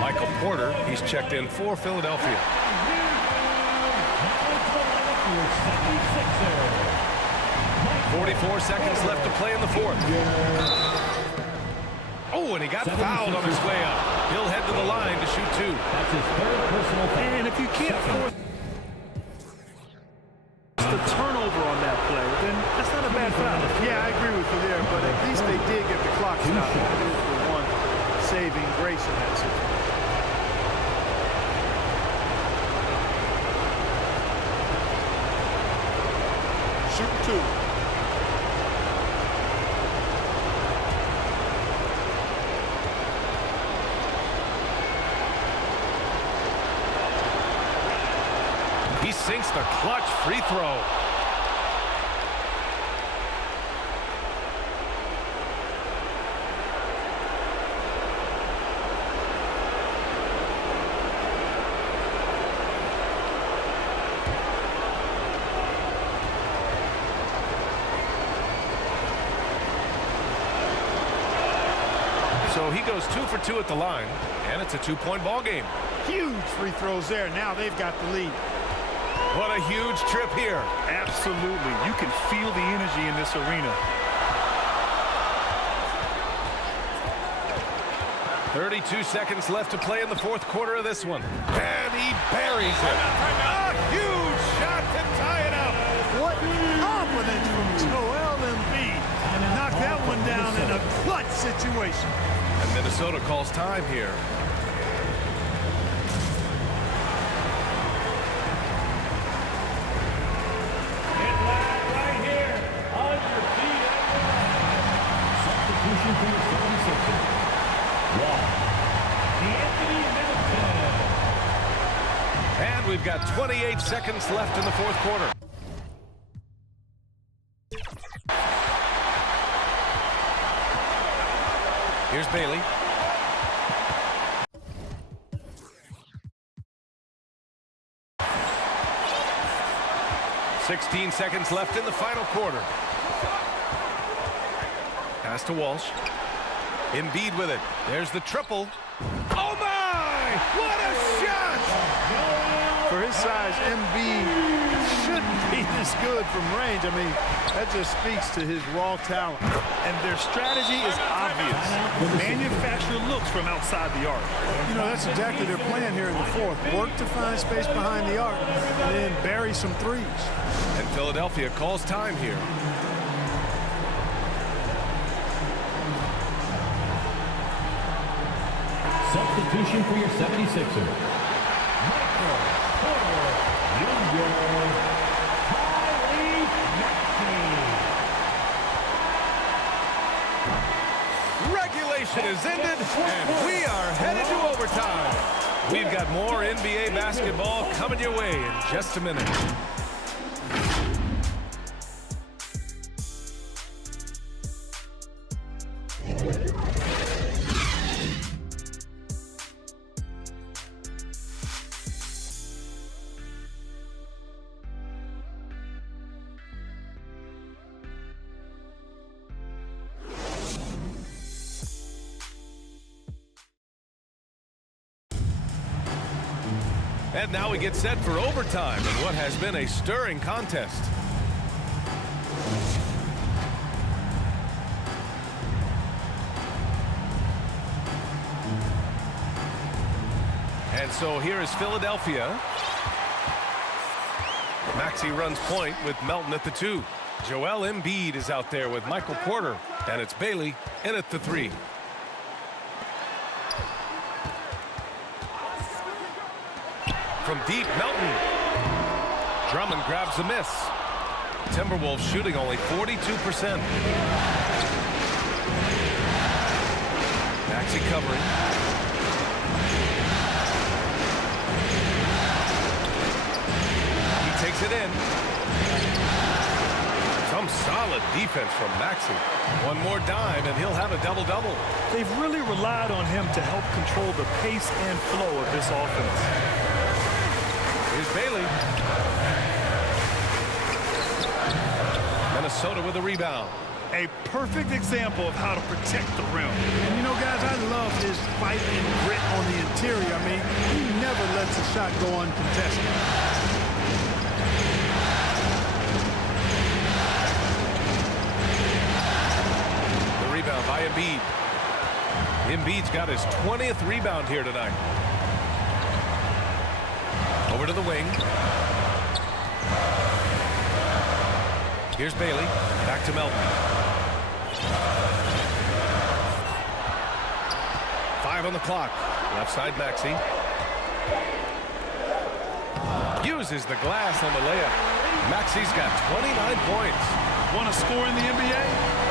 Michael Porter, he's checked in for Philadelphia. 44 seconds left to play in the fourth. Oh, and he got fouled on his way up. He'll head to the line to shoot two. That's his third personal foul. And if you can't force the turnover on that play, then that's not a bad foul. Yeah, I agree with you there, but at least they did get the clock stopped. That is the one saving grace in that situation. Shoot two. He sinks the clutch free throw. So he goes 2 for 2 at the line, and it's a two-point ball game. Huge free throws there. Now they've got the lead. What a huge trip here. Absolutely. You can feel the energy in this arena. 32 seconds left to play in the fourth quarter of this one. And he buries it. A huge shot to tie it up. What confidence from Joel Embiid. Knock that one down in a clutch situation. And Minnesota calls time here. Substitution for the 76ers. Anthony Middleton. And we've got 28 seconds left in the fourth quarter. Here's Bailey. "16 seconds left in the final quarter. Pass to Walsh. Embiid with it. There's the triple. Oh my! What a shot! For his size, Embiid shouldn't be this good from range. I mean, that just speaks to his raw talent. And their strategy is obvious. Manufacture looks from outside the arc. You know, that's exactly their plan here in the fourth. Work to find space behind the arc and then bury some threes. And Philadelphia calls time here. Substitution for your 76ers. Michael Porter Jr. Tyrese Maxey. Regulation is ended, and we are headed to overtime. We've got more NBA basketball coming your way in just a minute. And now we get set for overtime in what has been a stirring contest. And so here is Philadelphia. Maxey runs point with Melton at the 2. Joel Embiid is out there with Michael Porter. And it's Bailey in at the 3. From deep, Melton. Drummond grabs a miss. Timberwolves shooting only 42%. Maxey covering. He takes it in. Some solid defense from Maxey. One more dime and he'll have a double-double. They've really relied on him to help control the pace and flow of this offense. Here's Bailey. Minnesota with a rebound. A perfect example of how to protect the rim. And you know, guys, I love his fight and grit on the interior. I mean, he never lets a shot go uncontested. The rebound by Embiid. Embiid's got his 20th rebound here tonight. Over to the wing. Here's Bailey. Back to Melton. 5 on the clock. Left side Maxey. Uses the glass on the layup. Maxey's got 29 points. Want to score in the NBA?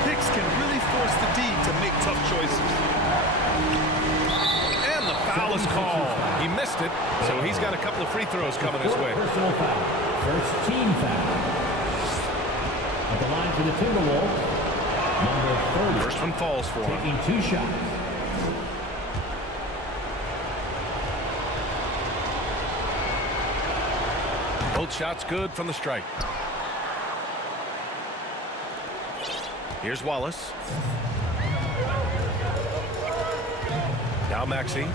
Hicks can really force the D to make tough choices. And the foul is called. He missed it, so he's got a couple of free throws coming his way. Personal foul. First team foul. At the line for the Timberwolves, number 30. First one falls for him. Taking 2 shots. Both shots good from the strike. Here's Wallace. Now Maxey.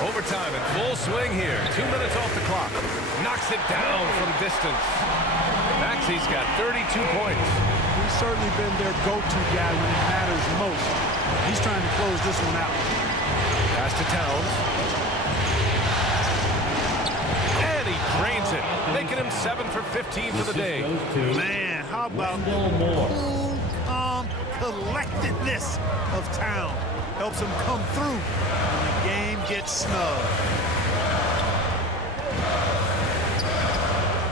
Overtime in full swing here. 2 minutes off the clock. Knocks it down from distance. Maxey's got 32 points. He's certainly been their go-to guy when it matters most. He's trying to close this one out. Pass to Towns. And he drains it, making him 7 for 15 for the day. Man, how about the cool, calm collectedness of Towns? Helps him come through when the game gets snug.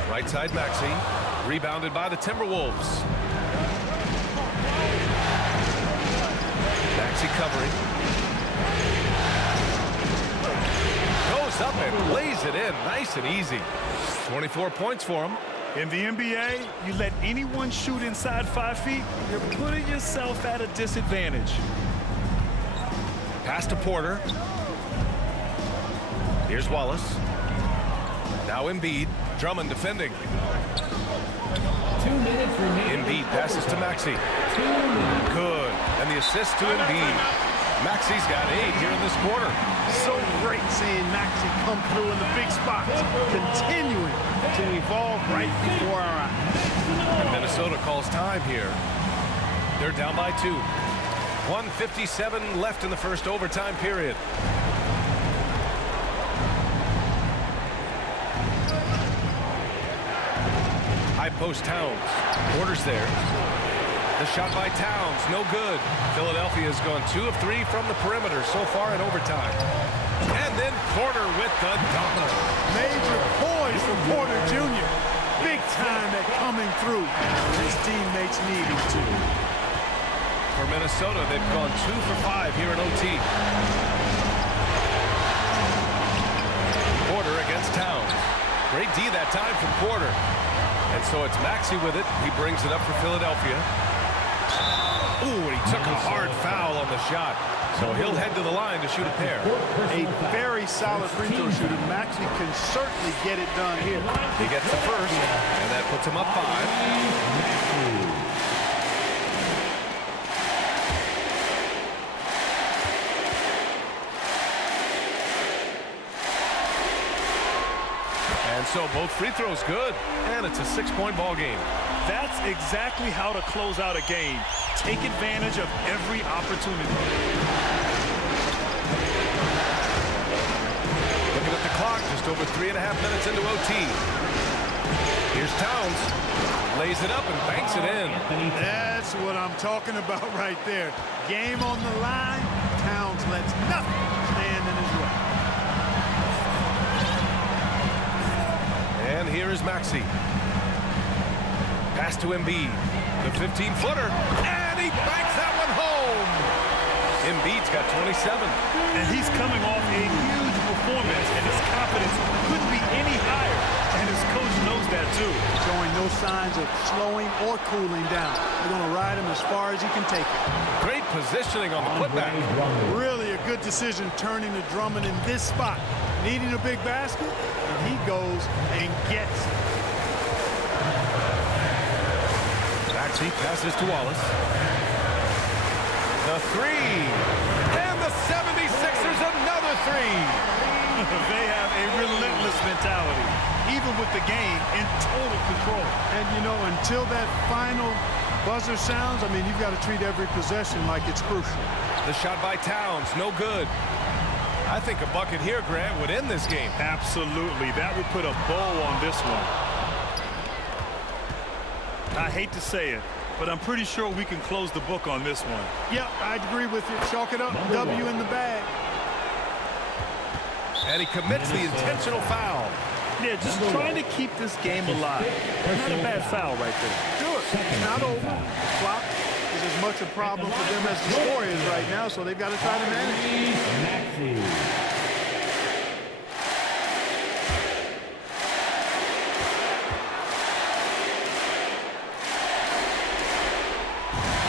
Right side Maxey. Rebounded by the Timberwolves. Maxey covering. Goes up and lays it in. Nice and easy. 24 points for him. In the NBA, you let anyone shoot inside 5 feet, you're putting yourself at a disadvantage. Pass to Porter. Here's Wallace. Now Embiid. Drummond defending. 2 minutes remaining. Embiid passes to Maxey. Good. And the assist to Embiid. Maxey's got 8 here in this quarter. So great seeing Maxey come through in the big spots, continuing to evolve right before our eyes. And Minnesota calls time here. They're down by 2. 1:57 left in the first overtime period. High post Towns. Porter's there. The shot by Towns, no good. Philadelphia has gone 2 of 3 from the perimeter so far in overtime. And then Porter with the double. Major poise from Porter Jr. Big time at coming through. His teammates need him to. For Minnesota, they've gone 2 for 5 here in OT. Porter against Towns. Great D that time from Porter. And so it's Maxey with it. He brings it up for Philadelphia. Ooh, and he took a hard foul on the shot. So he'll head to the line to shoot a pair. A very solid free throw shooter. Maxey can certainly get it done here. He gets the first, and that puts him up 5. And so both free throws good, and it's a 6-point ball game. That's exactly how to close out a game. Take advantage of every opportunity. Looking at the clock, just over 3.5 minutes into OT. Here's Towns. Lays it up and banks it in. That's what I'm talking about right there. Game on the line. Towns lets nothing stand in his way. And here is Maxey. Pass to Embiid. The 15-footer. And he banks that one home. Embiid's got 27. And he's coming off a huge performance, and his confidence couldn't be any higher. And his coach knows that, too. Showing no signs of slowing or cooling down. They're going to ride him as far as he can take it. Great positioning on the putback. Really a good decision turning to Drummond in this spot. Needing a big basket, and he goes and gets it. Maxey passes to Wallace. The three. And the 76ers another three. They have a relentless mentality, even with the game in total control. And, you know, until that final buzzer sounds, I mean, you've got to treat every possession like it's crucial. The shot by Towns, no good. I think a bucket here, Grant, would end this game. Absolutely. That would put a bow on this one. I hate to say it, but I'm pretty sure we can close the book on this one. Yep, I agree with you. Chalk it up. W in the bag. And he commits the intentional foul. Yeah, just trying to keep this game alive. Not a bad foul right there. Good. It's not over. The clock is as much a problem for them as the score is right now, so they've got to try to manage it. Maxey.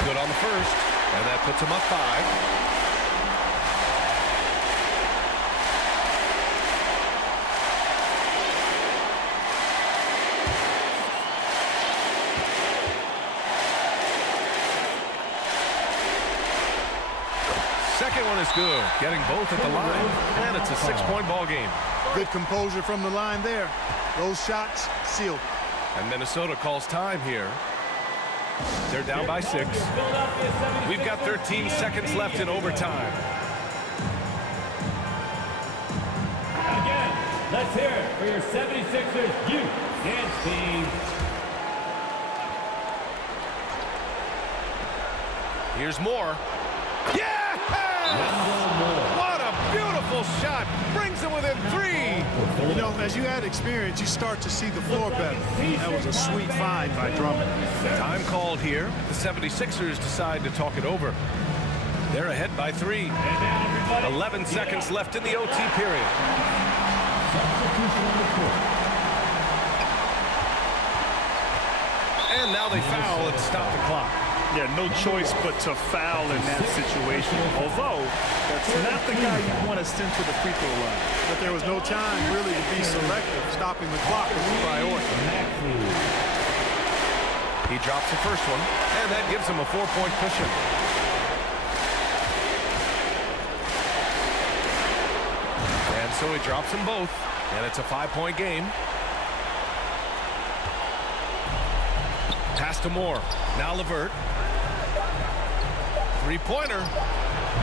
Good on the first, and that puts him up 5. Second one is good, getting both at the line, and it's a 6-point ball game. Good composure from the line there. Those shots sealed. And Minnesota calls time here. They're down by 6. We've got 13 seconds left in overtime. Again, let's hear it for your 76ers youth dance team. Here's Moore. Yeah! What a beautiful shot. Brings him within 3. You know, as you add experience, you start to see the floor better. That was a sweet find by Drummond. Time called here. The 76ers decide to talk it over. They're ahead by 3. 11 seconds left in the OT period. And now they foul and stop the clock. Yeah, no choice but to foul in that situation. Although, that's not the guy you want to send to the free throw line. But there was no time really to be selective. Stopping the clock was the priority. He drops the first one, and that gives him a 4-point cushion. And so he drops them both, and it's a 5-point game. Pass to Moore. Now LeVert. Three-pointer.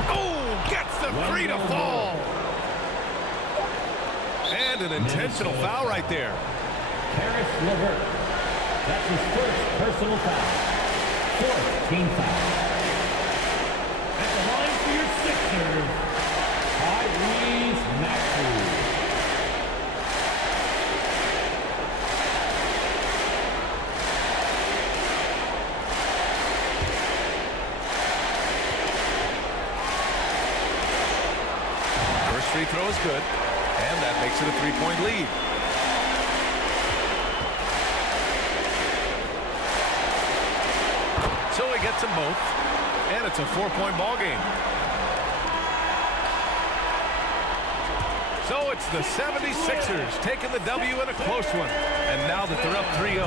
Oh, gets the 3 to fall. And an intentional foul right there. Caris LeVert. That's his first personal foul. 4th team foul. At the line for your Sixers, Tyrese Maxey. Free throw is good, and that makes it a 3-point lead. So he gets them both, and it's a 4-point ball game. So it's the 76ers taking the W in a close one. And now that they're up 3-0,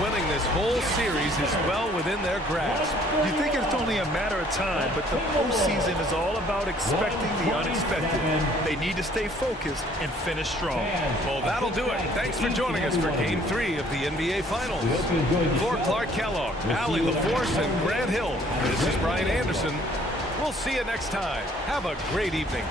winning this whole series is well within their grasp. You think it's only a matter of time, but the postseason is all about expecting the unexpected. They need to stay focused and finish strong. Well, that'll do it. Thanks for joining us for Game 3 of the NBA Finals. For Clark Kellogg, Allie LaForce, and Grant Hill, this is Brian Anderson. We'll see you next time. Have a great evening.